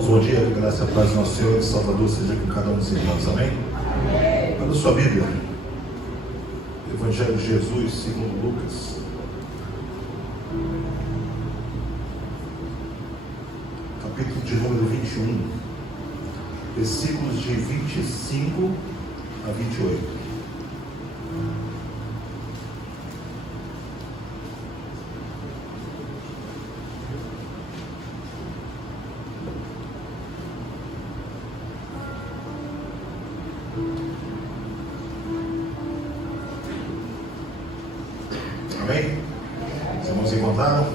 Irmãos, bom dia, que graça e a paz do nosso Senhor e Salvador seja com cada um dos irmãos, amém? Abra sua Bíblia, Evangelho de Jesus segundo Lucas, capítulo de número 21, versículos de 25 a 28. Amém? Os irmãos encontraram?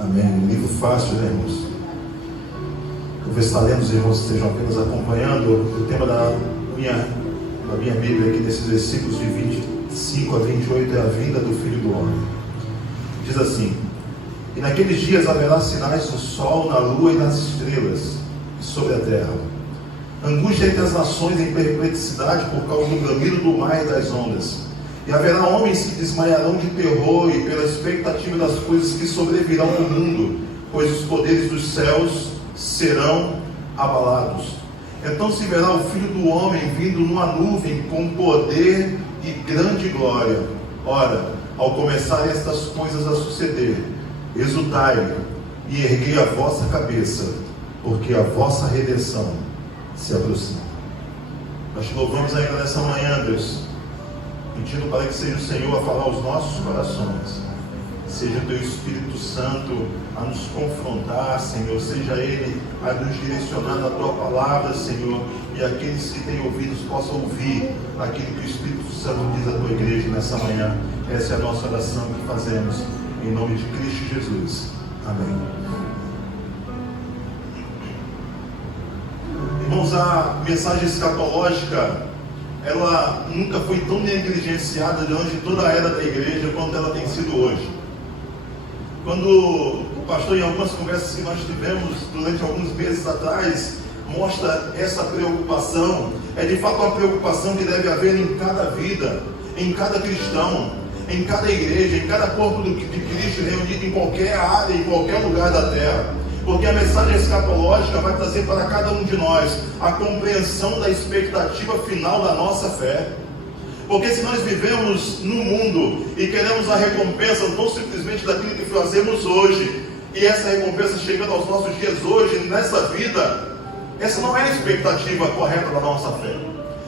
Amém. Um livro fácil, né, irmãos? Vou ver se está lendo, os irmãos estejam apenas acompanhando. O tema da minha Bíblia aqui, desses versículos de 25 a 28, é a vinda do Filho do Homem. Diz assim: e naqueles dias haverá sinais no sol, na lua e nas estrelas, e sobre a terra angústia entre as nações em perplexidade por causa do bramido do mar e das ondas. E haverá homens que desmaiarão de terror e pela expectativa das coisas que sobrevirão no mundo, pois os poderes dos céus serão abalados. Então se verá o Filho do Homem vindo numa nuvem com poder e grande glória. Ora, ao começar estas coisas a suceder, exultai e erguei a vossa cabeça, porque a vossa redenção se aproxima. Nós te louvamos ainda nessa manhã, Deus, pedindo para que seja o Senhor a falar aos nossos corações, seja o Teu Espírito Santo a nos confrontar, Senhor, seja Ele a nos direcionar na Tua palavra, Senhor, e aqueles que têm ouvidos possam ouvir aquilo que o Espírito Santo diz à Tua igreja nessa manhã. Essa é a nossa oração que fazemos, em nome de Cristo Jesus. Amém. Irmãos, a mensagem escatológica, ela nunca foi tão negligenciada durante toda a era da igreja quanto ela tem sido hoje. Quando o pastor, em algumas conversas que nós tivemos durante alguns meses atrás, mostra essa preocupação, é de fato uma preocupação que deve haver em cada vida, em cada cristão, em cada igreja, em cada corpo de Cristo reunido em qualquer área, em qualquer lugar da terra. Porque a mensagem escatológica vai trazer para cada um de nós a compreensão da expectativa final da nossa fé. Porque se nós vivemos no mundo e queremos a recompensa não simplesmente daquilo que fazemos hoje, e essa recompensa chegando aos nossos dias hoje, nessa vida, essa não é a expectativa correta da nossa fé.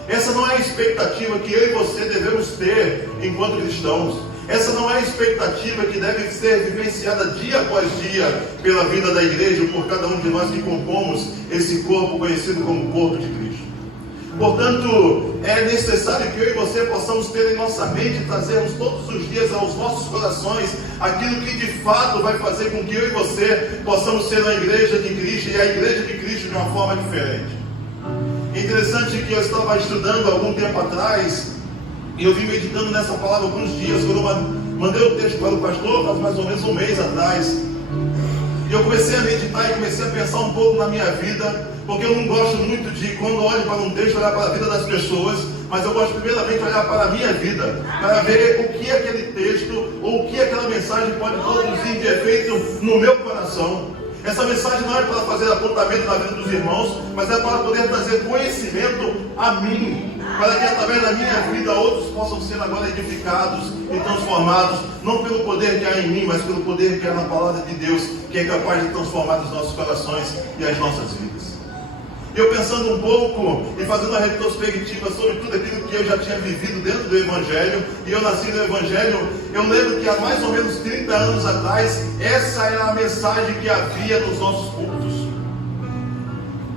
Essa não é a expectativa que eu e você devemos ter enquanto cristãos. Essa não é a expectativa que deve ser vivenciada dia após dia pela vida da igreja, por cada um de nós que compomos esse corpo conhecido como corpo de Cristo. Portanto, é necessário que eu e você possamos ter em nossa mente e trazermos todos os dias aos nossos corações aquilo que de fato vai fazer com que eu e você possamos ser a igreja de Cristo, e a igreja de Cristo de uma forma diferente. É interessante que eu estava estudando algum tempo atrás, e eu vim meditando nessa palavra alguns dias, quando eu mandei o texto para o pastor, faz mais ou menos um mês atrás. E eu comecei a meditar e comecei a pensar um pouco na minha vida, porque eu não gosto muito de, quando olho para um texto, olhar para a vida das pessoas, mas eu gosto primeiramente de olhar para a minha vida, para ver o que aquele texto, ou o que aquela mensagem pode produzir de efeito no meu coração. Essa mensagem não é para fazer apontamento na vida dos irmãos, mas é para poder trazer conhecimento a mim, para que através da minha vida outros possam ser agora edificados e transformados, não pelo poder que há em mim, mas pelo poder que há na palavra de Deus, que é capaz de transformar os nossos corações e as nossas vidas. Eu pensando um pouco e fazendo uma retrospectiva sobre tudo aquilo que eu já tinha vivido dentro do Evangelho, e eu nasci no Evangelho, eu lembro que há mais ou menos 30 anos atrás, essa era a mensagem que havia nos nossos cultos.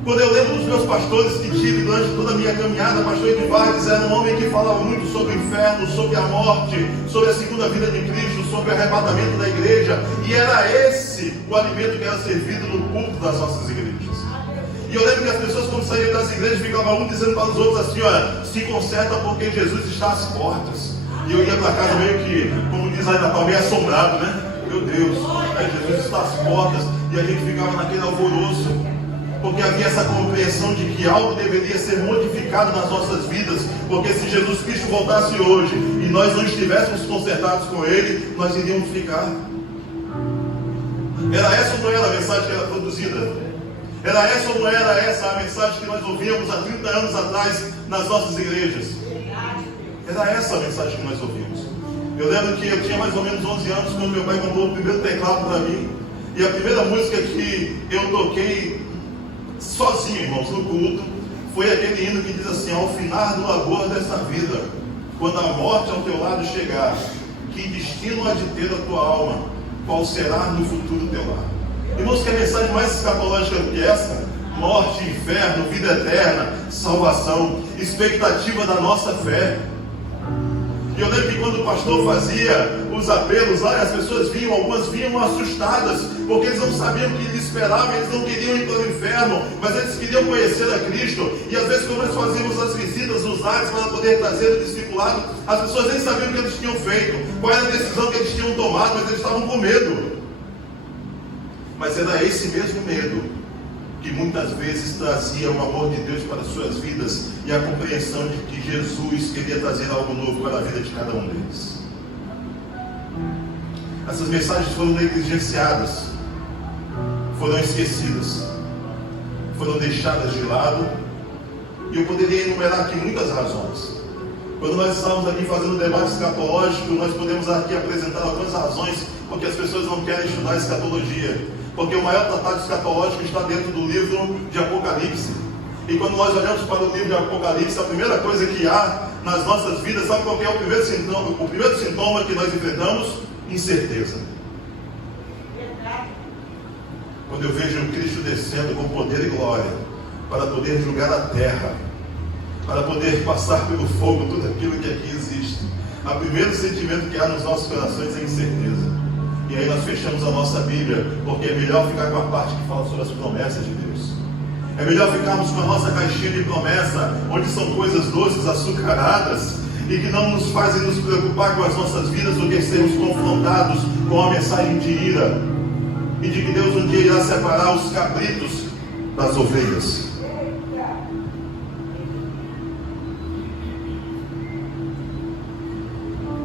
Quando eu lembro dos meus pastores que tive durante toda a minha caminhada, pastor Edivardes era um homem que falava muito sobre o inferno, sobre a morte, sobre a segunda vida de Cristo, sobre o arrebatamento da igreja, e era esse o alimento que era servido no culto das nossas igrejas. E eu lembro que as pessoas, quando saíam das igrejas, ficavam um dizendo para os outros assim: olha, se conserta porque Jesus está às portas. E eu ia para casa meio que, como diz aí Natal, meio assombrado, né? Meu Deus, Jesus está às portas. E a gente ficava naquele alvoroço, porque havia essa compreensão de que algo deveria ser modificado nas nossas vidas, porque se Jesus Cristo voltasse hoje e nós não estivéssemos consertados com Ele, nós iríamos ficar. Era essa ou não era a mensagem que era produzida? Era essa ou não era essa a mensagem que nós ouvíamos há 30 anos atrás nas nossas igrejas? Era essa a mensagem que nós ouvimos. Eu lembro que eu tinha mais ou menos 11 anos quando meu pai comprou o primeiro teclado para mim. E a primeira música que eu toquei sozinho, irmãos, no culto, foi aquele hino que diz assim: ao finar do labor dessa vida, quando a morte ao teu lado chegar, que destino há de ter a tua alma? Qual será no futuro teu lar? Irmãos, que a mensagem mais escatológica do que essa? Morte, inferno, vida eterna, salvação, expectativa da nossa fé. E eu lembro que quando o pastor fazia os apelos lá, as pessoas vinham, algumas vinham assustadas, porque eles não sabiam o que lhes esperava, eles não queriam ir para o inferno, mas eles queriam conhecer a Cristo. E às vezes, quando nós fazíamos as visitas nos lares para poder trazer o discipulado, as pessoas nem sabiam o que eles tinham feito, qual era a decisão que eles tinham tomado, mas eles estavam com medo. Mas era esse mesmo medo que muitas vezes trazia o amor de Deus para as suas vidas e a compreensão de que Jesus queria trazer algo novo para a vida de cada um deles. Essas mensagens foram negligenciadas, foram esquecidas, foram deixadas de lado, e eu poderia enumerar aqui muitas razões. Quando nós estamos aqui fazendo debate escatológico, nós podemos aqui apresentar algumas razões porque as pessoas não querem estudar escatologia. Porque o maior tratado escatológico está dentro do livro de Apocalipse. E quando nós olhamos para o livro de Apocalipse, a primeira coisa que há nas nossas vidas, sabe qual é o primeiro sintoma? O primeiro sintoma que nós enfrentamos? Incerteza. Quando eu vejo Cristo descendo com poder e glória, para poder julgar a terra, para poder passar pelo fogo tudo aquilo que aqui existe, o primeiro sentimento que há nos nossos corações é incerteza. E aí nós fechamos a nossa Bíblia, porque é melhor ficar com a parte que fala sobre as promessas de Deus. É melhor ficarmos com a nossa caixinha de promessa, onde são coisas doces, açucaradas, e que não nos fazem nos preocupar com as nossas vidas, do que sermos confrontados com a mensagem de ira, e de que Deus um dia irá separar os cabritos das ovelhas.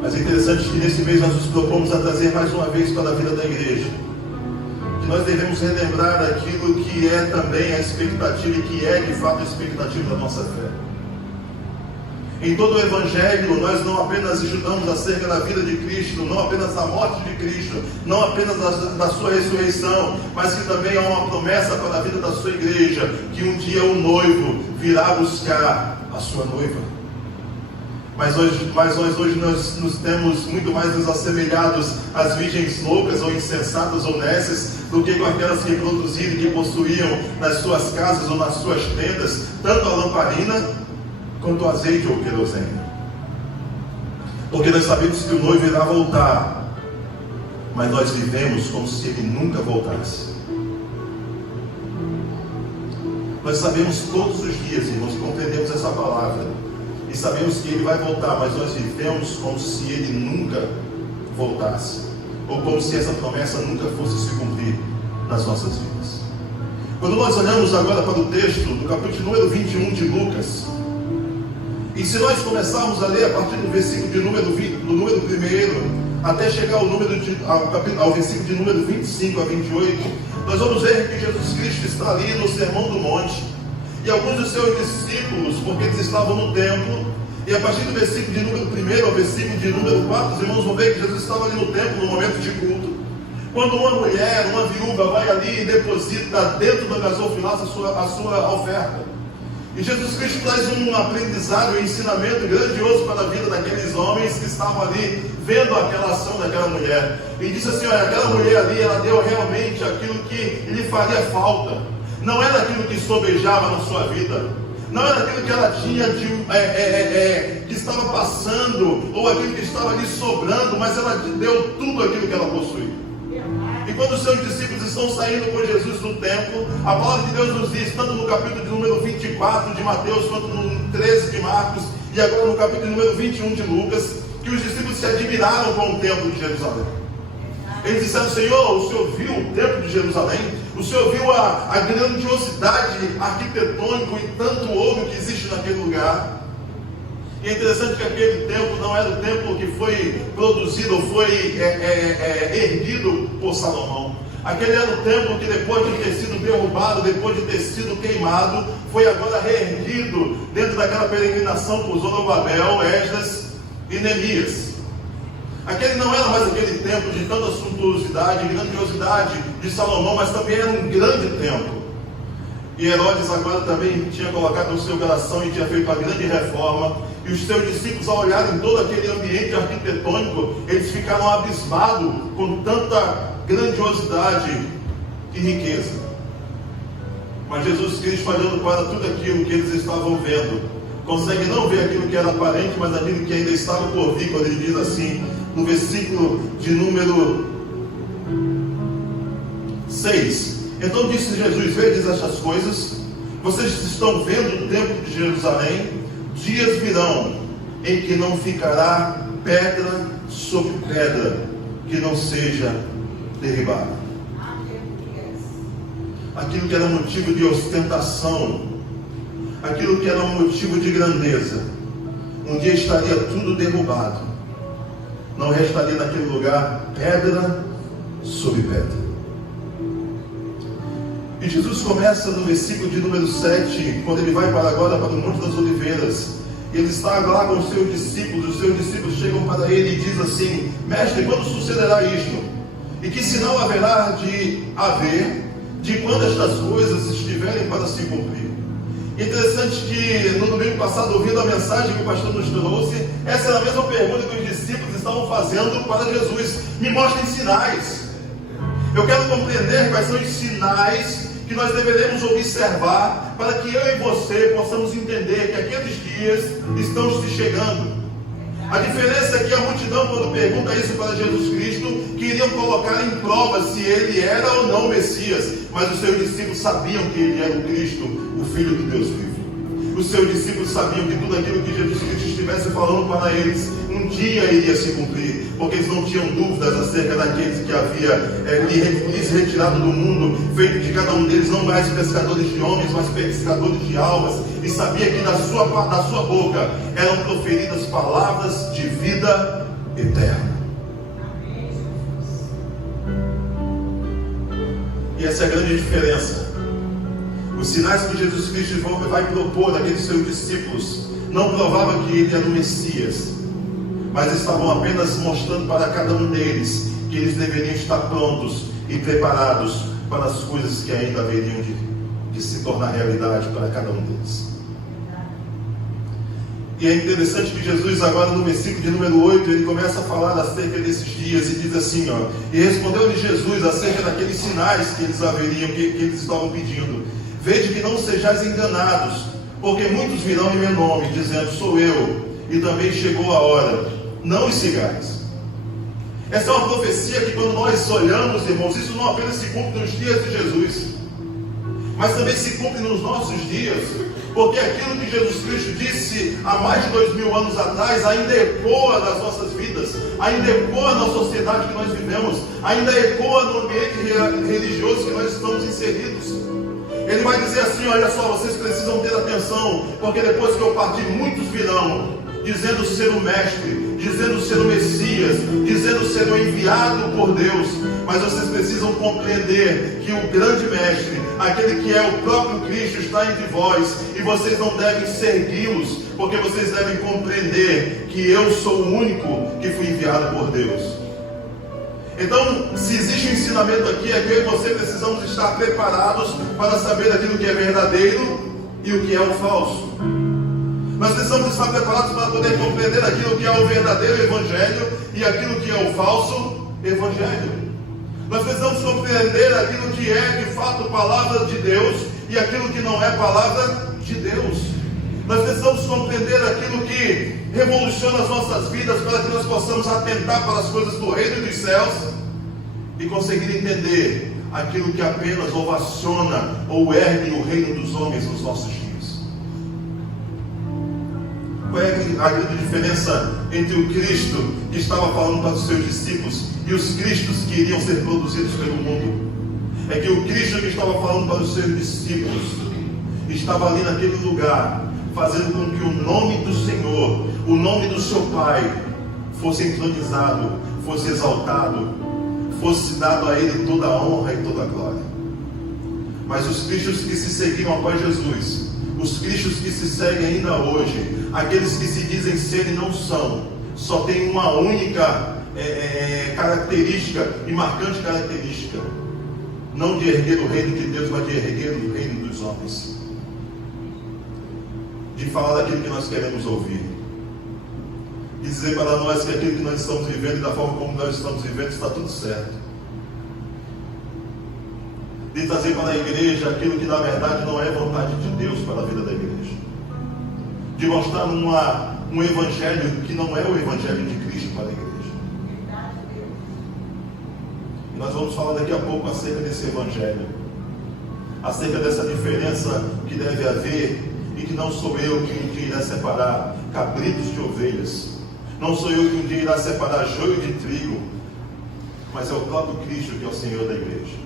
Mas é interessante que nesse mês nós nos propomos a trazer mais uma vez para a vida da igreja, que nós devemos relembrar aquilo que é também a expectativa, e que é de fato a expectativa da nossa fé. Em todo o Evangelho, nós não apenas estudamos acerca da vida de Cristo, não apenas da morte de Cristo, não apenas da sua ressurreição, mas que também há uma promessa para a vida da sua igreja, que um dia o noivo virá buscar a sua noiva. Mas hoje nós nos temos muito mais nos assemelhados às virgens loucas ou insensatas ou nécias, do que com aquelas que reproduziram e que possuíam nas suas casas ou nas suas tendas tanto a lamparina quanto o azeite ou o querosene. Porque nós sabemos que o noivo irá voltar, mas nós vivemos como se ele nunca voltasse. Nós sabemos todos os dias, irmãos, que compreendemos essa palavra, e sabemos que ele vai voltar, mas nós vivemos como se ele nunca voltasse, ou como se essa promessa nunca fosse se cumprir nas nossas vidas. Quando nós olhamos agora para o texto do capítulo número 21 de Lucas, e se nós começarmos a ler a partir do versículo de número 1 até chegar ao versículo de número 25 a 28, nós vamos ver que Jesus Cristo está ali no Sermão do Monte, e alguns dos seus discípulos, porque eles estavam no templo, e a partir do versículo de número 1 ao versículo de número 4, os irmãos vão ver que Jesus estava ali no templo no momento de culto. Quando uma mulher, uma viúva, vai ali e deposita dentro da gasofilaça a sua oferta. E Jesus Cristo traz um aprendizado, um ensinamento grandioso para a vida daqueles homens que estavam ali vendo aquela ação daquela mulher. E disse assim: olha, aquela mulher ali, ela deu realmente aquilo que lhe faria falta. Não era aquilo que sobejava na sua vida, não era aquilo que ela tinha que estava passando, ou aquilo que estava ali sobrando, mas ela deu tudo aquilo que ela possuía. E quando os seus discípulos estão saindo com Jesus do templo, a palavra de Deus nos diz, tanto no capítulo de número 24 de Mateus, quanto no 13 de Marcos, e agora no capítulo número 21 de Lucas, que os discípulos se admiraram com o templo de Jerusalém. Eles disseram: Senhor, o Senhor viu o templo de Jerusalém? O Senhor viu a grandiosidade arquitetônica e tanto ouro que existe naquele lugar? E é interessante que aquele templo não era o templo que foi produzido ou foi erguido por Salomão, Aquele era o templo que, depois de ter sido derrubado, depois de ter sido queimado, foi agora reerguido dentro daquela peregrinação por Zorobabel, Esdras e Neemias. Aquele não era mais aquele templo de tanta suntuosidade e grandiosidade de Salomão, mas também era um grande templo. E Herodes agora também tinha colocado no seu coração e tinha feito uma grande reforma. E os seus discípulos, ao olharem todo aquele ambiente arquitetônico, eles ficaram abismados com tanta grandiosidade e riqueza. Mas Jesus Cristo, olhando para tudo aquilo que eles estavam vendo, consegue não ver aquilo que era aparente, mas aquilo que ainda estava por vir, quando ele diz assim, no versículo de número 6: então disse Jesus: vedes estas coisas? Vocês estão vendo o templo de Jerusalém? Dias virão em que não ficará pedra sobre pedra que não seja derribada. Aquilo que era motivo de ostentação, aquilo que era motivo de grandeza, um dia estaria tudo derrubado. Não restaria naquele lugar pedra sobre pedra. E Jesus começa no versículo de número 7, quando ele vai para agora para o Monte das Oliveiras. Ele está lá com os seus discípulos chegam para ele e dizem assim: mestre, quando sucederá isto? E que sinal haverá de haver de quando estas coisas estiverem para se cumprir? Interessante que no domingo passado, ouvindo a mensagem que o pastor nos trouxe, essa era a mesma pergunta que os discípulos estavam fazendo para Jesus: me mostrem sinais. Eu quero compreender quais são os sinais que nós deveremos observar para que eu e você possamos entender que aqueles dias estão se chegando. A diferença é que a multidão, quando pergunta isso para Jesus Cristo, queriam colocar em prova se ele era ou não o Messias, mas os seus discípulos sabiam que ele era o Cristo, o Filho do Deus vivo. Os seus discípulos sabiam que tudo aquilo que Jesus Cristo estivesse falando para eles, um dia iria se cumprir, porque eles não tinham dúvidas acerca daqueles que havia lhes retirado do mundo, feito de cada um deles não mais pescadores de homens, mas pescadores de almas, e sabia que da sua boca eram proferidas palavras de vida eterna. E essa é a grande diferença. Os sinais que Jesus Cristo vai propor àqueles seus discípulos não provavam que ele era o Messias, mas estavam apenas mostrando para cada um deles que eles deveriam estar prontos e preparados para as coisas que ainda haveriam de se tornar realidade para cada um deles. E é interessante que Jesus agora no versículo de número 8, ele começa a falar acerca desses dias e diz assim, e respondeu-lhe Jesus acerca daqueles sinais que eles haveriam, que eles estavam pedindo: vede que não sejais enganados, porque muitos virão em meu nome, dizendo: sou eu, e também chegou a hora. Não os sigais. Essa é uma profecia que, quando nós olhamos, irmãos, isso não apenas se cumpre nos dias de Jesus, mas também se cumpre nos nossos dias, porque aquilo que Jesus Cristo disse há mais de 2000 anos atrás ainda ecoa nas nossas vidas, ainda ecoa na sociedade que nós vivemos, ainda ecoa no ambiente religioso que nós estamos inseridos. Ele vai dizer assim: olha só, vocês precisam ter atenção, porque depois que eu partir, muitos virão dizendo ser o mestre, dizendo ser o Messias, dizendo ser o enviado por Deus. Mas vocês precisam compreender que o grande mestre, aquele que é o próprio Cristo, está entre vós, e vocês não devem segui-los, porque vocês devem compreender que eu sou o único que fui enviado por Deus. Então, se existe um ensinamento aqui, é que eu e você precisamos estar preparados para saber aquilo que é verdadeiro e o que é o falso. Nós precisamos estar preparados para poder compreender aquilo que é o verdadeiro Evangelho e aquilo que é o falso Evangelho. Nós precisamos compreender aquilo que é de fato palavra de Deus e aquilo que não é palavra de Deus. Nós precisamos compreender aquilo que revoluciona as nossas vidas, para que nós possamos atentar para as coisas do reino dos céus e conseguir entender aquilo que apenas ovaciona ou ergue o reino dos homens nos nossos dias. Qual é a grande diferença entre o Cristo que estava falando para os seus discípulos e os Cristos que iriam ser produzidos pelo mundo? É que o Cristo que estava falando para os seus discípulos estava ali naquele lugar, fazendo com que o nome do Senhor, o nome do seu Pai, fosse entronizado, fosse exaltado, fosse dado a ele toda a honra e toda a glória. Mas os cristos que se seguiam após Jesus, os cristos que se seguem ainda hoje, aqueles que se dizem ser e não são, só tem uma única característica e marcante característica: não de erguer o reino de Deus, mas de erguer o reino dos homens, de falar daquilo que nós queremos ouvir, de dizer para nós que aquilo que nós estamos vivendo e da forma como nós estamos vivendo está tudo certo, de trazer para a igreja aquilo que na verdade não é vontade de Deus para a vida da igreja, de mostrar um evangelho que não é o evangelho de Cristo para a igreja. E nós vamos falar daqui a pouco acerca desse evangelho, acerca dessa diferença que deve haver, e que não sou eu que um dia irá separar cabritos de ovelhas, não sou eu que um dia irá separar joio de trigo, mas é o próprio Cristo que é o Senhor da igreja.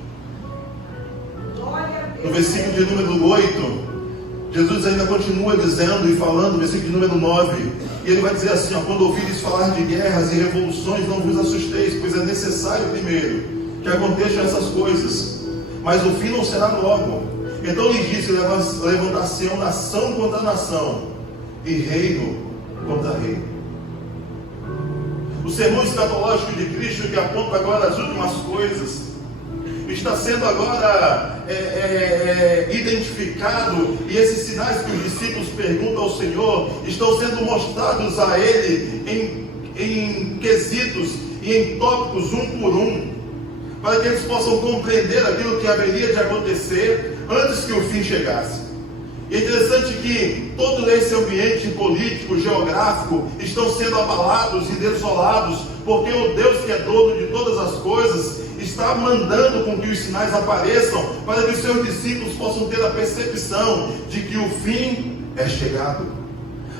No versículo de número 8, Jesus ainda continua dizendo e falando, versículo de número 9, e ele vai dizer assim: quando ouvires falar de guerras e revoluções, não vos assusteis, pois é necessário primeiro que aconteçam essas coisas, mas o fim não será logo. Então lhe disse: levantar-se-ão nação contra nação, e reino contra reino. O sermão escatológico de Cristo, que aponta agora as últimas coisas, está sendo agora identificado, e esses sinais que os discípulos perguntam ao Senhor estão sendo mostrados a Ele em quesitos e em tópicos um por um, para que eles possam compreender aquilo que haveria de acontecer antes que o fim chegasse. E é interessante que todo esse ambiente político, geográfico, estão sendo abalados e desolados, porque o Deus que é dono de todas as coisas está mandando com que os sinais apareçam, para que os seus discípulos possam ter a percepção de que o fim é chegado.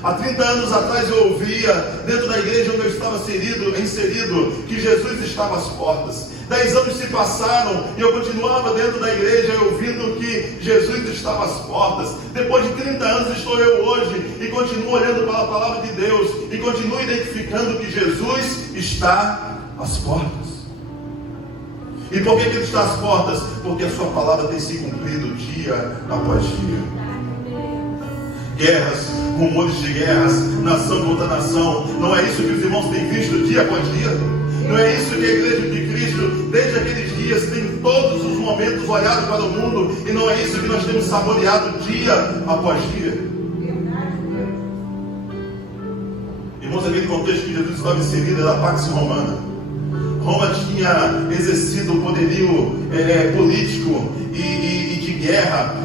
Há 30 anos atrás eu ouvia, dentro da igreja onde eu estava inserido, que Jesus estava às portas. 10 anos se passaram e eu continuava dentro da igreja ouvindo que Jesus estava às portas. Depois de 30 anos estou eu hoje e continuo olhando para a palavra de Deus e continuo identificando que Jesus está às portas. E por que ele está às portas? Porque a sua palavra tem se cumprido dia após dia. Guerras, rumores de guerras, nação contra nação, não é isso que os irmãos têm visto dia após dia? Não é isso que a igreja de Cristo, desde aqueles dias, tem todos os momentos olhado para o mundo, e não é isso que nós temos saboreado dia após dia? Irmãos, aquele contexto que Jesus estava inserido era a Pax Romana. Roma tinha exercido o poderio político e de guerra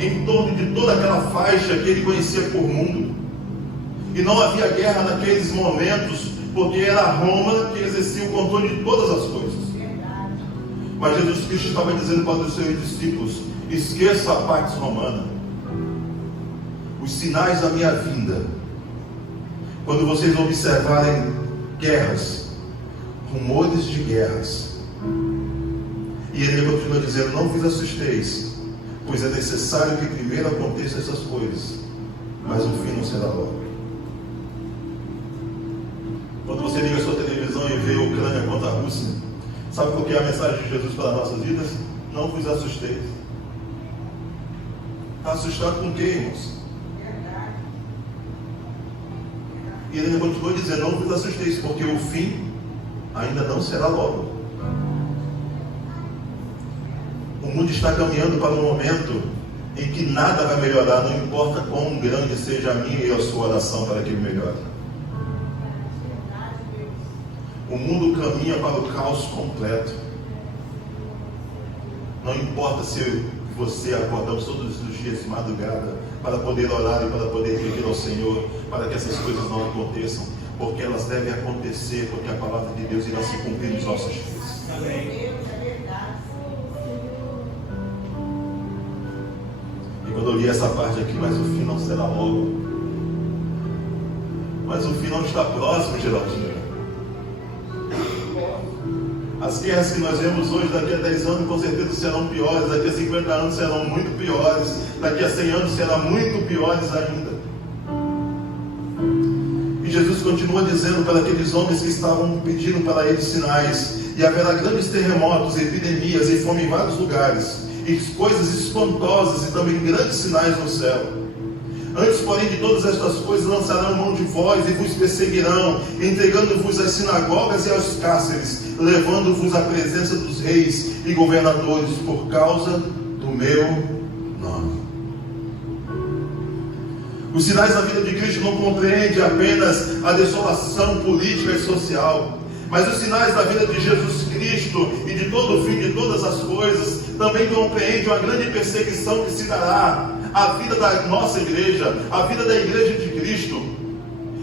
em torno de toda aquela faixa que ele conhecia por mundo. E não havia guerra naqueles momentos, porque era Roma que exercia o controle de todas as coisas. Mas Jesus Cristo estava dizendo para os seus discípulos: esqueça a Pax Romana. Os sinais da minha vinda, quando vocês observarem guerras, rumores de guerras, e ele continua dizendo: não vos assusteis, pois é necessário que primeiro aconteçam essas coisas, mas o fim não será logo. Quando você liga a sua televisão e vê a Ucrânia contra a Rússia, sabe qual que é a mensagem de Jesus para as nossas vidas? Não vos assusteis. Está assustado com o quê, irmãos? E ele continua dizendo: não vos assusteis, porque o fim ainda não será logo. O mundo está caminhando para um momento em que nada vai melhorar, não importa quão grande seja a minha e a sua oração para que ele melhore. O mundo caminha para o caos completo. Não importa se você acordamos todos os dias de madrugada para poder orar e para poder pedir ao Senhor para que essas coisas não aconteçam, porque elas devem acontecer, porque a palavra de Deus irá se cumprir nos nossos dias. Amém. E quando eu li essa parte aqui, mas o fim não será logo. Mas o fim não está próximo, Geraldinho. As guerras que nós vemos hoje, daqui a 10 anos com certeza serão piores, daqui a 50 anos serão muito piores, daqui a 100 anos serão muito piores ainda. E Jesus continua dizendo para aqueles homens que estavam pedindo para ele sinais, e haverá grandes terremotos, epidemias e fome em vários lugares, e coisas espantosas e também grandes sinais no céu. Antes, porém, de todas estas coisas, lançarão mão de vós e vos perseguirão, entregando-vos às sinagogas e aos cárceres, levando-vos à presença dos reis e governadores por causa do meu nome. Os sinais da vida de Cristo não compreendem apenas a desolação política e social, mas os sinais da vida de Jesus Cristo e de todo o fim de todas as coisas também compreendem uma grande perseguição que se dará à vida da nossa igreja, à vida da igreja de Cristo.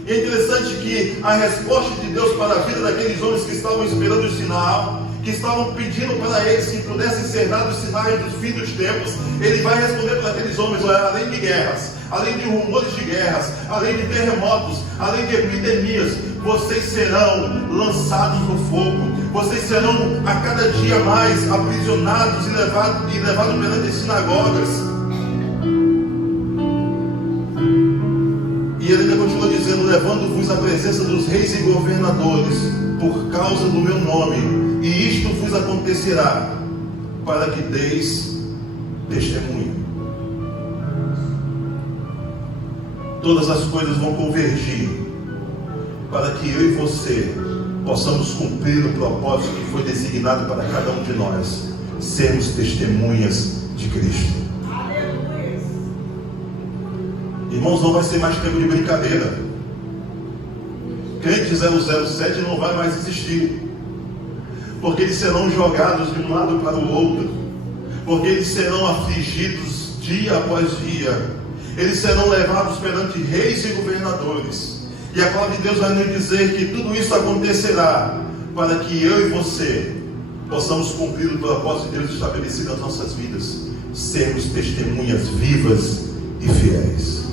E é interessante que a resposta de Deus para a vida daqueles homens que estavam esperando o sinal, que estavam pedindo para eles que pudessem ser dados sinais do fim dos tempos, Ele vai responder para aqueles homens: olha, além de guerras, além de rumores de guerras, além de terremotos, além de epidemias, vocês serão lançados no fogo, vocês serão a cada dia mais aprisionados e levados perante as sinagogas. E ele ainda continua dizendo: levando-vos à presença dos reis e governadores por causa do meu nome, e isto vos acontecerá para que deis testemunho. Todas as coisas vão convergir para que eu e você possamos cumprir o propósito que foi designado para cada um de nós: sermos testemunhas de Cristo. Irmãos, não vai ser mais tempo de brincadeira. Crente 007 não vai mais existir, porque eles serão jogados de um lado para o outro, porque eles serão afligidos dia após dia, eles serão levados perante reis e governadores, e a palavra de Deus vai nos dizer que tudo isso acontecerá para que eu e você possamos cumprir o propósito de Deus estabelecido nas nossas vidas, sermos testemunhas vivas e fiéis.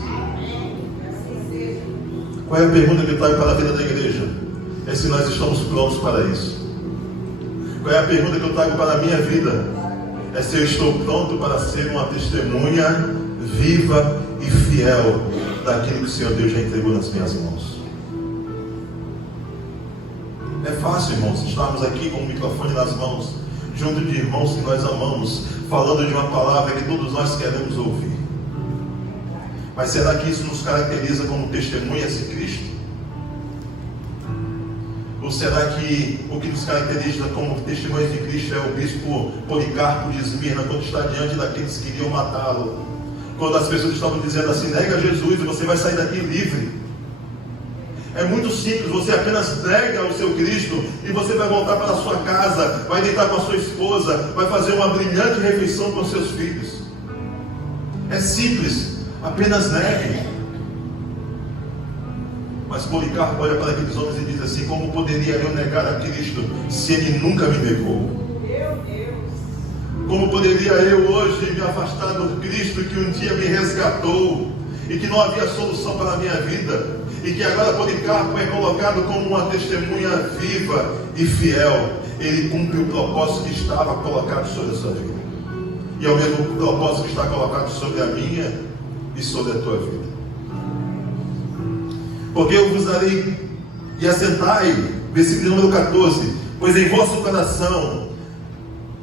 Qual é a pergunta que eu trago para a vida da igreja? É se nós estamos prontos para isso. Qual é a pergunta que eu trago para a minha vida? É se eu estou pronto para ser uma testemunha viva e fiel daquilo que o Senhor Deus já entregou nas minhas mãos. É fácil, irmãos, estarmos aqui com o microfone nas mãos, junto de irmãos que nós amamos, falando de uma palavra que todos nós queremos ouvir. Mas será que isso nos caracteriza como testemunhas de Cristo? Ou será que o que nos caracteriza como testemunhas de Cristo é o bispo Policarpo de Esmirna, quando está diante daqueles que queriam matá-lo, quando as pessoas estavam dizendo assim: nega Jesus e você vai sair daqui livre? É muito simples, você apenas nega o seu Cristo e você vai voltar para a sua casa, vai deitar com a sua esposa, vai fazer uma brilhante refeição com seus filhos. É simples. Apenas negue. Mas Policarpo olha para aqueles homens e diz assim: como poderia eu negar a Cristo se Ele nunca me negou? Meu Deus! Como poderia eu hoje me afastar do Cristo que um dia me resgatou e que não havia solução para a minha vida, e que agora Policarpo é colocado como uma testemunha viva e fiel? Ele cumpre o propósito que estava colocado sobre a sua vida, e é o mesmo propósito que está colocado sobre a minha e sobre a tua vida. Porque eu vos darei e assentai, versículo número 14, pois em vosso coração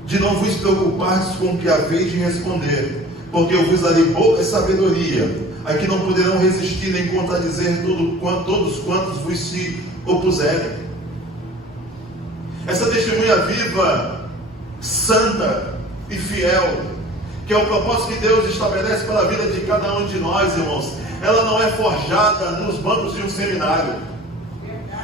de não vos preocupardes com o que haveis de responder, porque eu vos darei pouca sabedoria, a que não poderão resistir nem contradizer todos quantos vos se opuserem. Essa testemunha viva, santa e fiel, que é o propósito que Deus estabelece para a vida de cada um de nós, irmãos, ela não é forjada nos bancos de um seminário,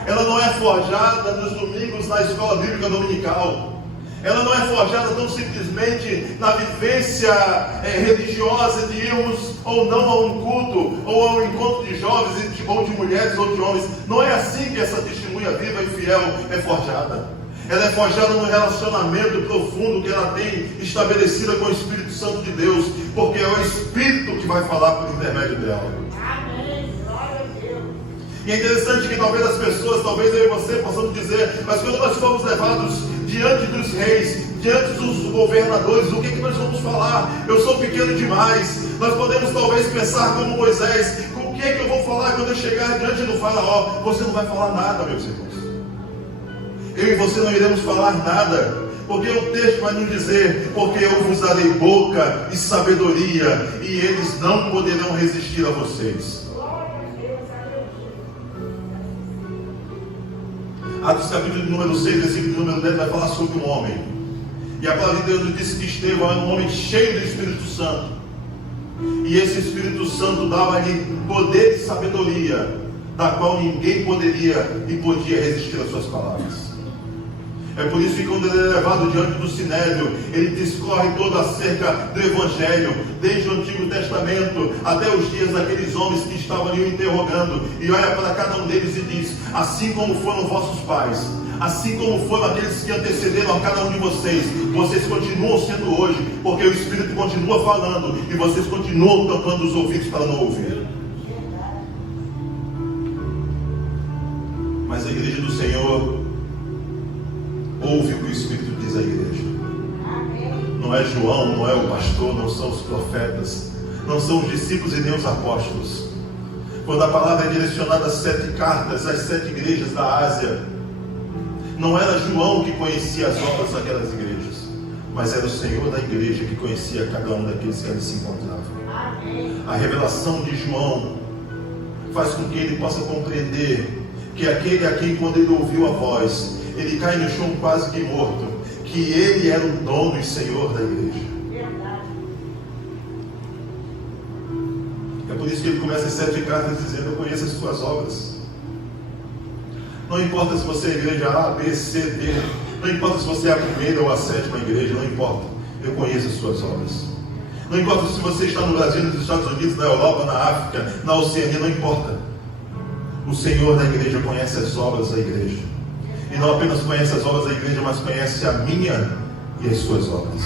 ela não é forjada nos domingos na escola bíblica dominical, ela não é forjada tão simplesmente na vivência religiosa de irmos ou não a um culto, ou a um encontro de jovens, ou de mulheres, ou de homens. Não é assim que essa testemunha viva e fiel é forjada. Ela é forjada no relacionamento profundo que ela tem estabelecida com o Espírito Santo de Deus, porque é o Espírito que vai falar por intermédio dela. Amém. Glória a Deus. E é interessante que talvez as pessoas, talvez eu e você possamos dizer: mas quando nós fomos levados diante dos reis, diante dos governadores, o que nós vamos falar? Eu sou pequeno demais. Nós podemos talvez pensar como Moisés: o que eu vou falar quando eu chegar diante do faraó? Você não vai falar nada, meus irmãos. Eu e você não iremos falar nada, porque o texto vai nos dizer: porque eu vos darei boca e sabedoria, e eles não poderão resistir a vocês. Atos capítulo número 6, versículo número 10 vai falar sobre um homem. E a palavra de Deus nos disse que Estevão era um homem cheio do Espírito Santo. E esse Espírito Santo dava-lhe poder e sabedoria, da qual ninguém poderia e podia resistir às suas palavras. É por isso que quando ele é levado diante do Sinédrio, ele discorre todo acerca do Evangelho, desde o Antigo Testamento até os dias daqueles homens que estavam ali o interrogando, e olha para cada um deles e diz: assim como foram vossos pais, assim como foram aqueles que antecederam a cada um de vocês, vocês continuam sendo hoje, porque o Espírito continua falando, e vocês continuam tampando os ouvidos para não ouvir. Mas a igreja do Senhor ouve o que o Espírito diz à igreja. Não é João, não é o pastor, não são os profetas, não são os discípulos e nem os apóstolos. Quando a palavra é direcionada às 7 cartas, às 7 igrejas da Ásia, não era João que conhecia as obras daquelas igrejas, mas era o Senhor da igreja que conhecia cada um daqueles que ali se encontravam. A revelação de João faz com que ele possa compreender que aquele a quem, quando ele ouviu a voz, ele cai no chão quase que morto, que ele era o dono e senhor da igreja. É por isso que ele começa as 7 cartas dizendo: eu conheço as suas obras. Não importa se você é a igreja A, B, C, D, não importa se você é a primeira ou a 7ª igreja, não importa, eu conheço as suas obras. Não importa se você está no Brasil, nos Estados Unidos, na Europa, na África, na Oceania, não importa. O Senhor da igreja conhece as obras da igreja. E não apenas conhece as obras da igreja, mas conhece a minha e as suas obras.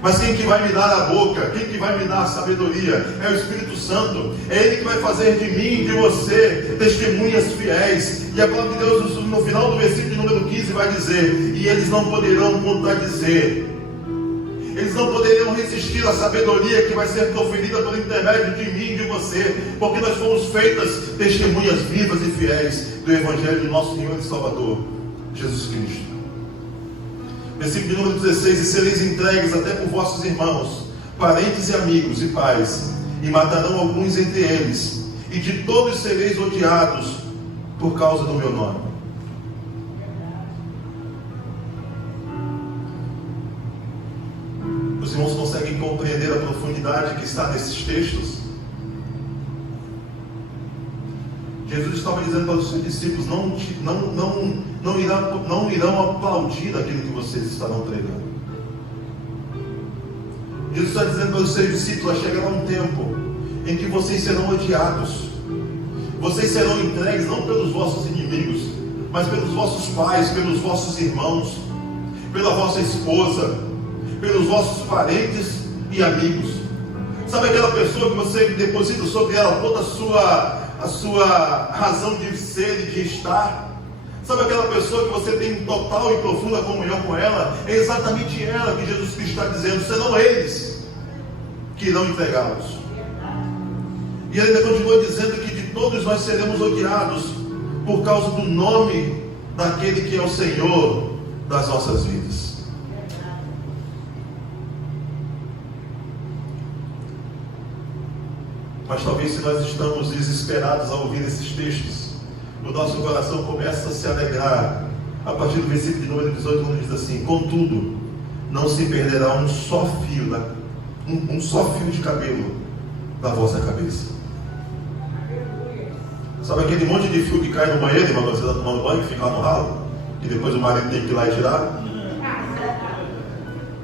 Mas quem que vai me dar a boca? Quem que vai me dar a sabedoria? É o Espírito Santo. É Ele que vai fazer de mim e de você testemunhas fiéis. E a palavra de Deus no final do versículo número 15 vai dizer: e eles não poderão contradizer. Eles não poderiam resistir à sabedoria que vai ser proferida pelo intermédio de mim e de você, porque nós fomos feitas testemunhas vivas e fiéis do Evangelho do nosso Senhor e Salvador, Jesus Cristo. Versículo número 16: e sereis entregues até por vossos irmãos, parentes e amigos e pais, e matarão alguns entre eles, e de todos sereis odiados por causa do meu nome. Os irmãos conseguem compreender a profundidade que está nesses textos? Jesus estava dizendo para os seus discípulos: não irão aplaudir aquilo que vocês estarão pregando. Jesus está dizendo para os seus discípulos: chegará um tempo em que vocês serão odiados. Vocês serão entregues não pelos vossos inimigos, mas pelos vossos pais, pelos vossos irmãos, pela vossa esposa, pelos vossos parentes e amigos. Sabe aquela pessoa que você deposita sobre ela toda a sua razão de ser e de estar? Sabe aquela pessoa que você tem total e profunda comunhão com ela? É exatamente ela que Jesus Cristo está dizendo: serão eles que irão entregá-los. E ele ainda continua dizendo que de todos nós seremos odiados por causa do nome daquele que é o Senhor das nossas vidas. Mas talvez, se nós estamos desesperados ao ouvir esses textos, o nosso coração começa a se alegrar a partir do versículo de número 18, quando diz assim: contudo, não se perderá um só fio de cabelo da vossa cabeça. Sabe aquele monte de fio que cai no banheiro, quando você está tomando banho e fica no ralo, e depois o marido tem que ir lá e tirar?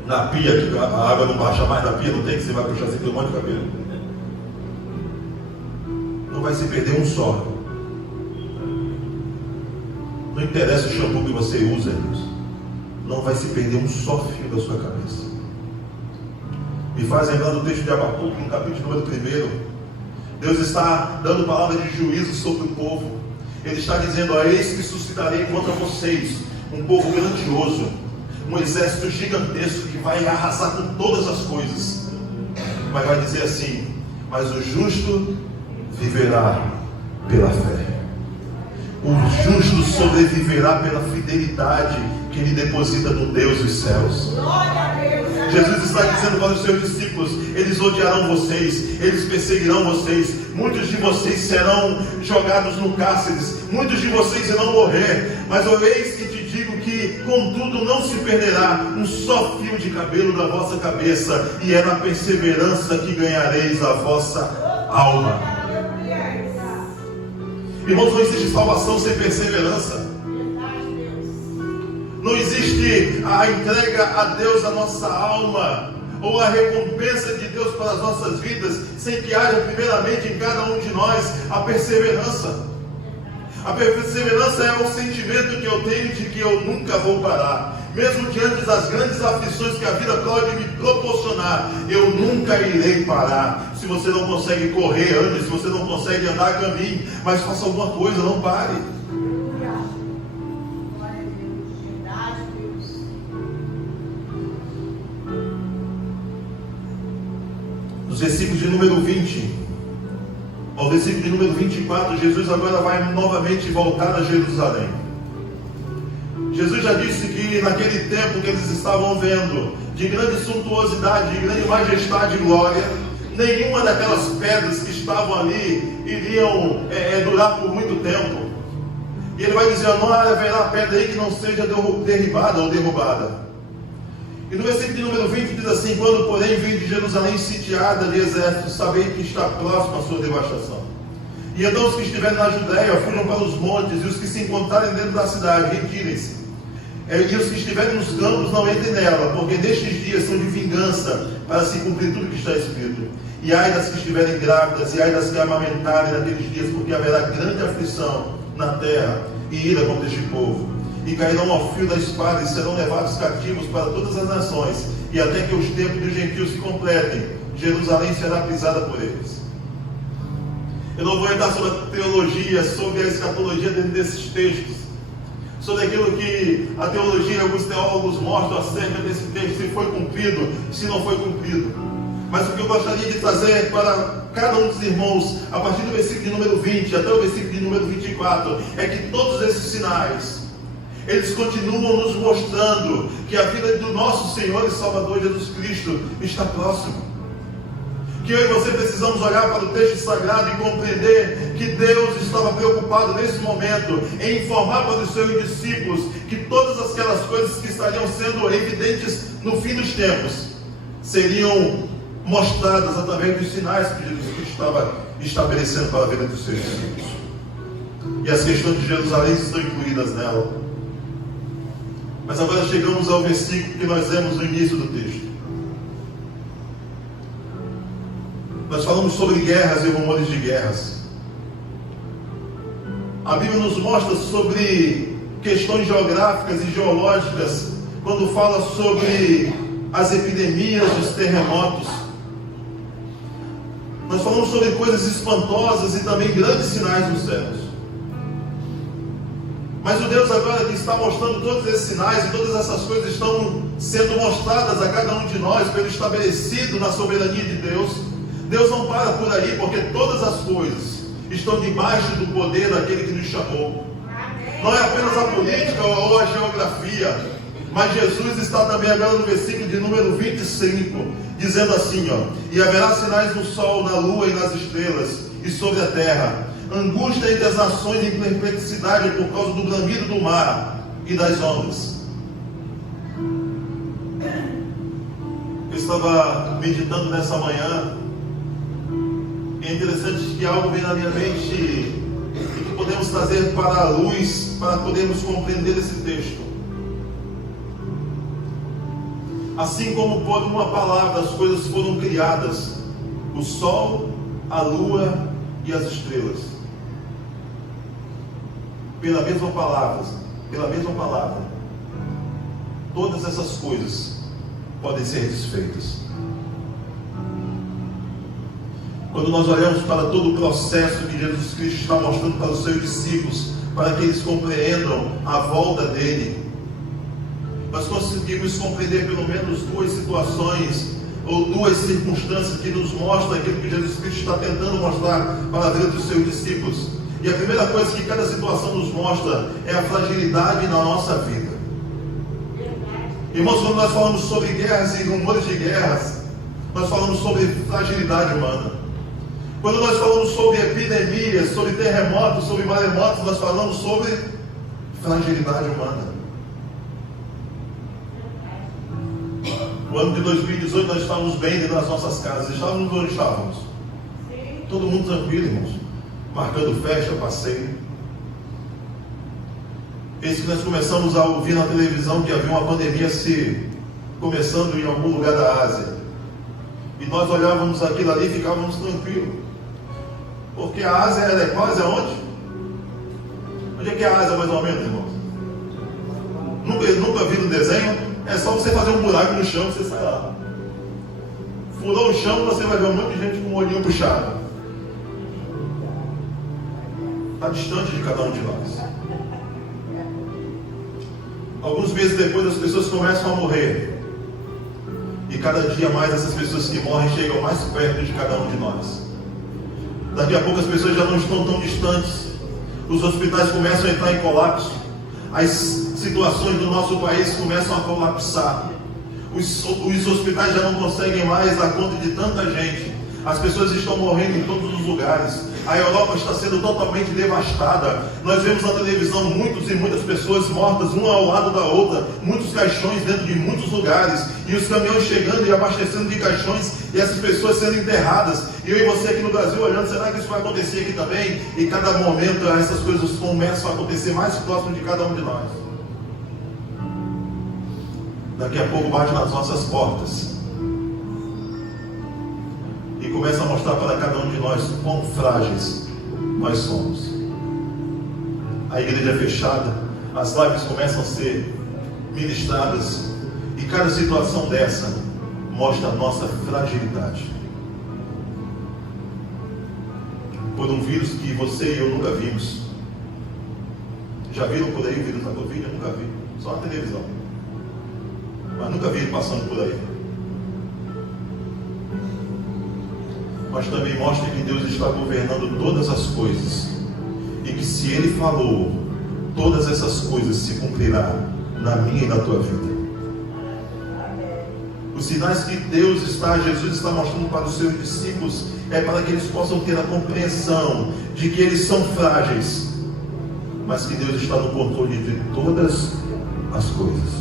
Na pia, que a água não baixa mais na pia, não tem, que você vai puxar assim aquele monte de cabelo. Não vai se perder um só. Não interessa o shampoo que você usa, irmãos. Não vai se perder um só fio da sua cabeça. Me faz lembrar do texto de Abacuque, no capítulo número 1. Deus está dando palavra de juízo sobre o povo. Ele está dizendo: eis que suscitarei contra vocês um povo grandioso, um exército gigantesco que vai arrasar com todas as coisas. Mas vai dizer assim: mas o justo viverá pela fé. O justo sobreviverá pela fidelidade que ele deposita no Deus dos céus. Jesus está dizendo para os seus discípulos: eles odiarão vocês, eles perseguirão vocês, muitos de vocês serão jogados no cárceres, muitos de vocês irão morrer, mas eis que te digo que, contudo, não se perderá um só fio de cabelo da vossa cabeça, e é na perseverança que ganhareis a vossa alma. Irmãos, não existe salvação sem perseverança. Não existe a entrega a Deus da nossa alma, ou a recompensa de Deus para as nossas vidas, sem que haja primeiramente em cada um de nós a perseverança. A perseverança é o sentimento que eu tenho de que eu nunca vou parar. Mesmo diante das grandes aflições que a vida pode me proporcionar, eu nunca irei parar. Se você não consegue correr, ande. Se você não consegue andar, caminhe. Mas faça alguma coisa, não pare. Nos versículos de número 20 ao versículo de número 24, Jesus agora vai novamente voltar a Jerusalém. Jesus já disse que naquele tempo que eles estavam vendo, de grande suntuosidade, de grande majestade e glória, nenhuma daquelas pedras que estavam ali iriam durar por muito tempo. E ele vai dizer: não haverá pedra aí que não seja derribada ou derrubada. E no versículo de número 20 diz assim: quando porém vem de Jerusalém sitiada de exércitos, sabei que está próximo a sua devastação. E então os que estiverem na Judéia fujam para os montes, e os que se encontrarem dentro da cidade retirem-se. E os que estiverem nos campos não entrem nela, porque nestes dias são de vingança, para se cumprir tudo que está escrito. E ai das que estiverem grávidas, e ai das que amamentarem naqueles dias, porque haverá grande aflição na terra, e ira contra este povo. E cairão ao fio da espada, e serão levados cativos para todas as nações, e até que os tempos dos gentios se completem, Jerusalém será pisada por eles. Eu não vou entrar sobre a teologia, sobre a escatologia dentro desses textos, sobre aquilo que a teologia e alguns teólogos mostram acerca desse texto, se foi cumprido, se não foi cumprido. Mas o que eu gostaria de trazer para cada um dos irmãos, a partir do versículo de número 20 até o versículo de número 24, é que todos esses sinais, eles continuam nos mostrando que a vida do nosso Senhor e Salvador Jesus Cristo está próximo. Que eu e você precisamos olhar para o texto sagrado e compreender que Deus estava preocupado nesse momento em informar para os seus discípulos que todas aquelas coisas que estariam sendo evidentes no fim dos tempos seriam mostradas através dos sinais que Jesus Cristo estava estabelecendo para a vida dos seus discípulos. E as questões de Jerusalém estão incluídas nela. Mas agora chegamos ao versículo que nós vemos no início do texto. Nós falamos sobre guerras e rumores de guerras. A Bíblia nos mostra sobre questões geográficas e geológicas, quando fala sobre as epidemias, os terremotos. Nós falamos sobre coisas espantosas e também grandes sinais nos céus. Mas o Deus agora que está mostrando todos esses sinais, e todas essas coisas estão sendo mostradas a cada um de nós pelo estabelecido na soberania de Deus. Deus não para por aí, porque todas as coisas estão debaixo do poder daquele que nos chamou. Não é apenas a política ou a geografia, mas Jesus está também agora no versículo de número 25, dizendo assim, e haverá sinais no sol, na lua e nas estrelas, e sobre a terra, angústia entre as nações e perplexidade por causa do bramido do mar e das ondas. Eu estava meditando nessa manhã. É interessante que algo vem na minha mente e que podemos trazer para a luz, para podermos compreender esse texto. Assim como por uma palavra as coisas foram criadas, o sol, a lua e as estrelas. Pela mesma palavra, todas essas coisas podem ser desfeitas. Quando nós olhamos para todo o processo que Jesus Cristo está mostrando para os seus discípulos, para que eles compreendam a volta dele, nós conseguimos compreender pelo menos duas situações ou duas circunstâncias que nos mostram aquilo que Jesus Cristo está tentando mostrar para a vida dos seus discípulos. E a primeira coisa que cada situação nos mostra é a fragilidade na nossa vida. Irmãos, quando nós falamos sobre guerras e rumores de guerras, nós falamos sobre fragilidade humana. Quando nós falamos sobre epidemias, sobre terremotos, sobre maremotos, nós falamos sobre fragilidade humana. No ano de 2018 nós estávamos bem dentro das nossas casas. Estávamos onde estávamos? Todo mundo tranquilo, irmãos. Marcando festa, passeio. Eis que nós começamos a ouvir na televisão que havia uma pandemia se começando em algum lugar da Ásia. E nós olhávamos aquilo ali e ficávamos tranquilos. Porque a Ásia é quase aonde? Onde é que é a Ásia mais ou menos, irmãos? Nunca vi no desenho? É só você fazer um buraco no chão e você sai lá. Furou o chão, você vai ver um monte de gente com o olhinho puxado. Está distante de cada um de nós. Alguns meses depois as pessoas começam a morrer. E cada dia mais essas pessoas que morrem chegam mais perto de cada um de nós. Daqui a pouco as pessoas já não estão tão distantes. Os hospitais começam a entrar em colapso. As situações do nosso país começam a colapsar. Os hospitais já não conseguem mais dar conta de tanta gente. As pessoas estão morrendo em todos os lugares. A Europa está sendo totalmente devastada. Nós vemos na televisão muitas e muitas pessoas mortas, uma ao lado da outra, muitos caixões dentro de muitos lugares, e os caminhões chegando e abastecendo de caixões, e essas pessoas sendo enterradas. E eu e você aqui no Brasil olhando, será que isso vai acontecer aqui também? E cada momento essas coisas começam a acontecer mais próximo de cada um de nós. Daqui a pouco bate nas nossas portas e começa a mostrar para cada um de nós quão frágeis nós somos. A igreja é fechada, as lives começam a ser ministradas, e cada situação dessa mostra a nossa fragilidade por um vírus que você e eu nunca vimos. Já viram por aí o vírus da Covid? Eu nunca vi, só na televisão, mas nunca vi ele passando por aí. Mas também mostra que Deus está governando todas as coisas, e que se Ele falou, todas essas coisas se cumprirão na minha e na tua vida. Os sinais que Jesus está mostrando para os seus discípulos é para que eles possam ter a compreensão de que eles são frágeis, mas que Deus está no controle de todas as coisas.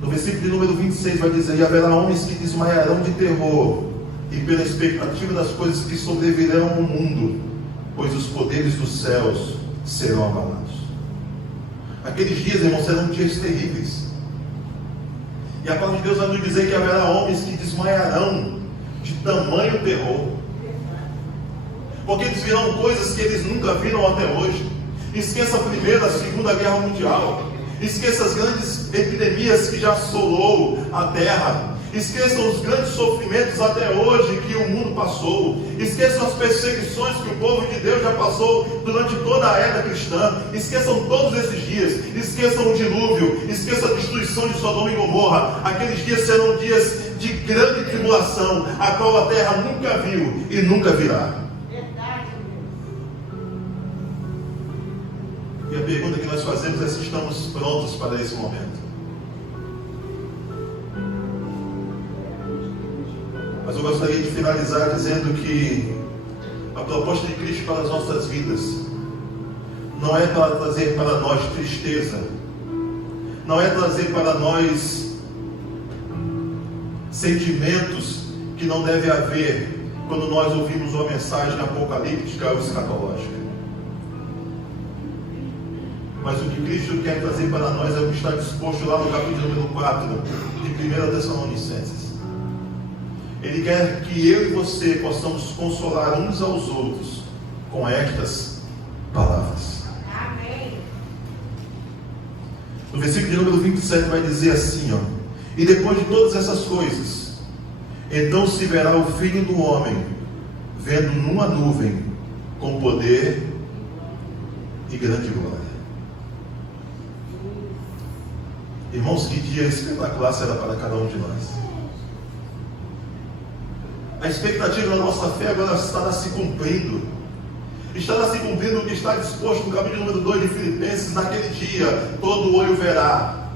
No versículo de número 26 vai dizer: e haverá homens que desmaiarão de terror, e pela expectativa das coisas que sobrevirão ao mundo, pois os poderes dos céus serão abalados. Aqueles dias, irmãos, serão dias terríveis. E a palavra de Deus vai nos dizer que haverá homens que desmaiarão de tamanho terror, porque eles virão coisas que eles nunca viram até hoje. Esqueça a Primeira, a Segunda Guerra Mundial. Esqueça as grandes epidemias que já assolou a terra. Esqueçam os grandes sofrimentos até hoje que o mundo passou. Esqueçam as perseguições que o povo de Deus já passou durante toda a era cristã. Esqueçam todos esses dias. Esqueçam o dilúvio. Esqueçam a destruição de Sodoma e Gomorra. Aqueles dias serão dias de grande tribulação, a qual a terra nunca viu e nunca virá. E a pergunta que nós fazemos é se estamos prontos para esse momento. Mas eu gostaria de finalizar dizendo que a proposta de Cristo para as nossas vidas não é para trazer para nós tristeza, não é trazer para nós sentimentos que não deve haver quando nós ouvimos uma mensagem apocalíptica ou escatológica. Mas o que Cristo quer trazer para nós é o que está disposto lá no capítulo número 4 de 1 Tessalonicenses. Ele quer que eu e você possamos consolar uns aos outros com estas palavras. Amém. No versículo de número 27 vai dizer assim, ó: e depois de todas essas coisas, então se verá o Filho do Homem vendo numa nuvem com poder e grande glória. Irmãos, que dia espetacular será para cada um de nós. A expectativa da nossa fé agora estará se cumprindo. Estará se cumprindo o que está disposto no capítulo número 2 de Filipenses. Naquele dia, todo olho verá.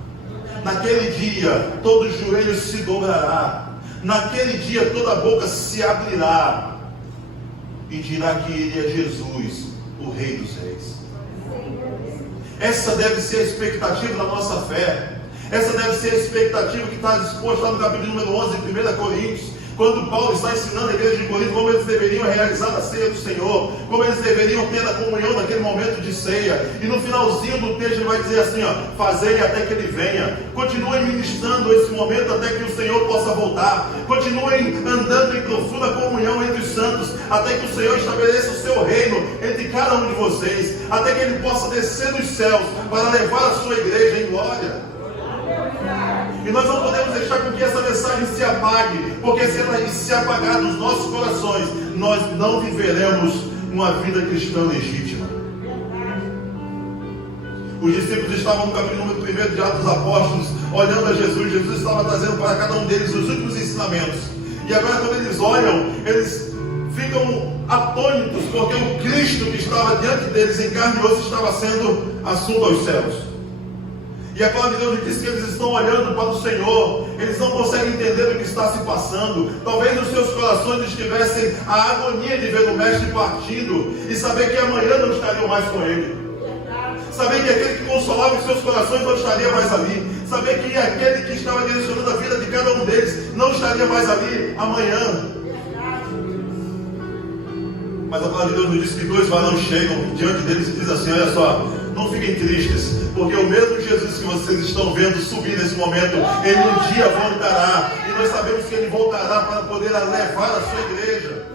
Naquele dia, todo joelho se dobrará. Naquele dia, toda boca se abrirá. E dirá que Ele é Jesus, o Rei dos Reis. Essa deve ser a expectativa da nossa fé. Essa deve ser a expectativa que está disposta lá no capítulo número 11 de 1 Coríntios. Quando Paulo está ensinando a igreja de Corinto como eles deveriam realizar a ceia do Senhor, como eles deveriam ter a comunhão naquele momento de ceia. E no finalzinho do texto ele vai dizer assim, fazei até que Ele venha. Continuem ministrando esse momento até que o Senhor possa voltar. Continuem andando em profunda comunhão entre os santos, até que o Senhor estabeleça o seu reino entre cada um de vocês, até que Ele possa descer dos céus para levar a sua igreja em glória. E nós não podemos deixar com que essa mensagem se apague, porque se ela se apagar dos nossos corações, nós não viveremos uma vida cristã legítima. Os discípulos estavam no capítulo número 1 de Atos dos Apóstolos, olhando a Jesus. Jesus estava trazendo para cada um deles os últimos ensinamentos. E agora quando eles olham, eles ficam atônitos, porque o Cristo que estava diante deles em carne e osso estava sendo assunto aos céus. E a palavra de Deus diz que eles estão olhando para o Senhor, eles não conseguem entender o que está se passando. Talvez nos seus corações estivessem a agonia de ver o Mestre partindo e saber que amanhã não estariam mais com Ele. Saber que aquele que consolava os seus corações não estaria mais ali. Saber que aquele que estava direcionando a vida de cada um deles não estaria mais ali amanhã. Mas a palavra de Deus nos diz que dois varões chegam diante deles e diz assim, olha só, não fiquem tristes, porque o mesmo Jesus que vocês estão vendo subir nesse momento, Ele um dia voltará, e nós sabemos que Ele voltará para poder levar a sua igreja,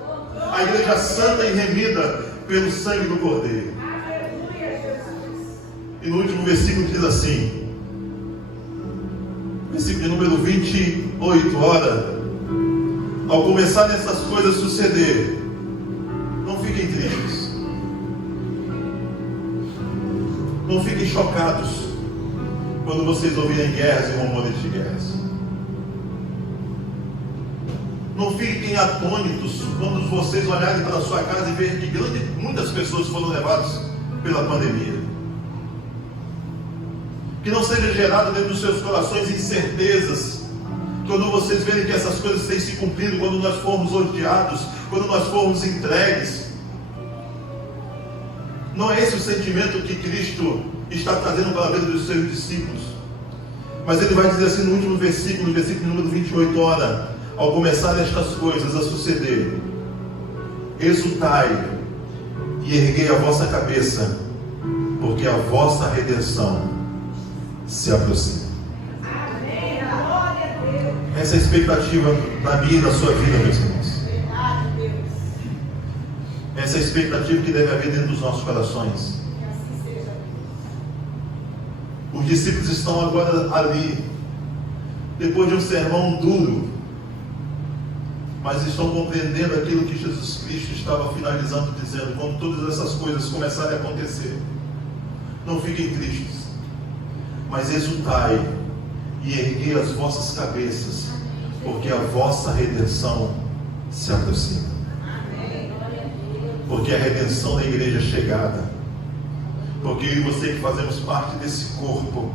a igreja santa e remida pelo sangue do Cordeiro. E no último versículo diz assim, versículo número 28, ora, ao começarem essas coisas a suceder, não fiquem tristes, não fiquem chocados quando vocês ouvirem guerras e rumores de guerras. Não fiquem atônitos quando vocês olharem para a sua casa e verem que muitas pessoas foram levadas pela pandemia. Que não seja gerado dentro dos seus corações incertezas quando vocês verem que essas coisas têm se cumprido, quando nós formos odiados, quando nós formos entregues. Não é esse o sentimento que Cristo está trazendo para a vida dos seus discípulos. Mas Ele vai dizer assim no último versículo, no versículo número 28, ora, ao começar estas coisas a suceder, exultai e erguei a vossa cabeça, porque a vossa redenção se aproxima. Amém. Glória a Deus. Essa é a expectativa da minha e da sua vida, meus irmãos. Verdade, Deus. Essa é a expectativa que deve haver dentro dos nossos corações. Que assim seja. Os discípulos estão agora ali, depois de um sermão duro, mas estão compreendendo aquilo que Jesus Cristo estava finalizando, dizendo, quando todas essas coisas começarem a acontecer, não fiquem tristes, mas exultai e erguei as vossas cabeças, porque a vossa redenção se aproxima. Porque a redenção da igreja é chegada. Porque eu e você que fazemos parte desse corpo,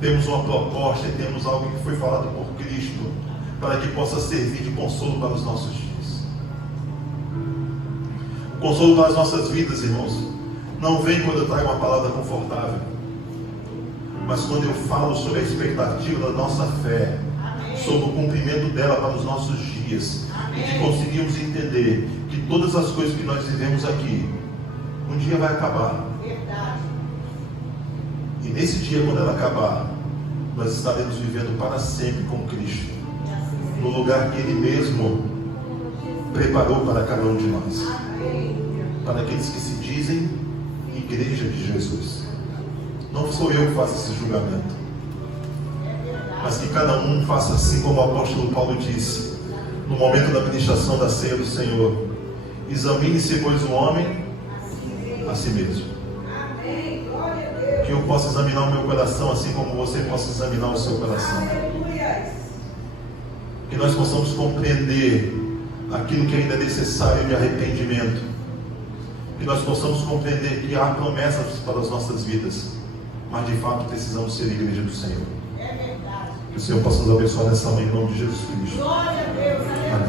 temos uma proposta e temos algo que foi falado por Cristo, para que possa servir de consolo para os nossos dias. O consolo para as nossas vidas, irmãos, não vem quando eu trago uma palavra confortável, mas quando eu falo sobre a expectativa da nossa fé, sobre o cumprimento dela para os nossos dias, e que conseguimos entender que todas as coisas que nós vivemos aqui, um dia vai acabar. Verdade. E nesse dia, quando ela acabar, nós estaremos vivendo para sempre com Cristo, no lugar que Ele mesmo preparou para cada um de nós, para aqueles que se dizem igreja de Jesus. Não sou eu que faço esse julgamento, mas que cada um faça assim como o apóstolo Paulo disse no momento da ministração da ceia do Senhor: examine-se, pois, o homem a si mesmo. Que eu possa examinar o meu coração, assim como você possa examinar o seu coração. Que nós possamos compreender aquilo que ainda é necessário de arrependimento, que nós possamos compreender que há promessas para as nossas vidas, mas de fato precisamos ser a igreja do Senhor. É verdade. Que o Senhor possa nos abençoar nessa manhã, em nome de Jesus Cristo. Glória a Deus. Aleluia. Amém.